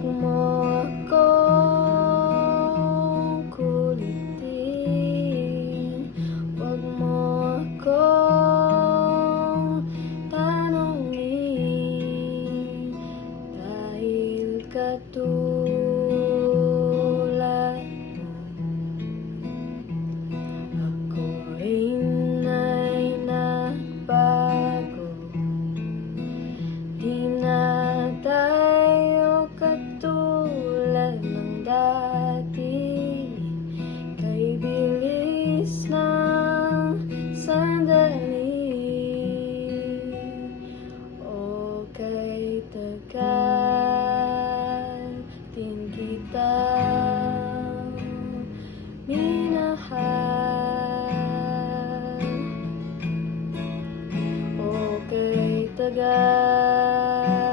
Huwag mo akong kulitin, huwag mo akong tanongin, dahil katulad mo, ako rin ay nagbago. Di na tayo katulad ng dati, kay bilis ng sandali, o kay tagal din kita minahal, o kay tagal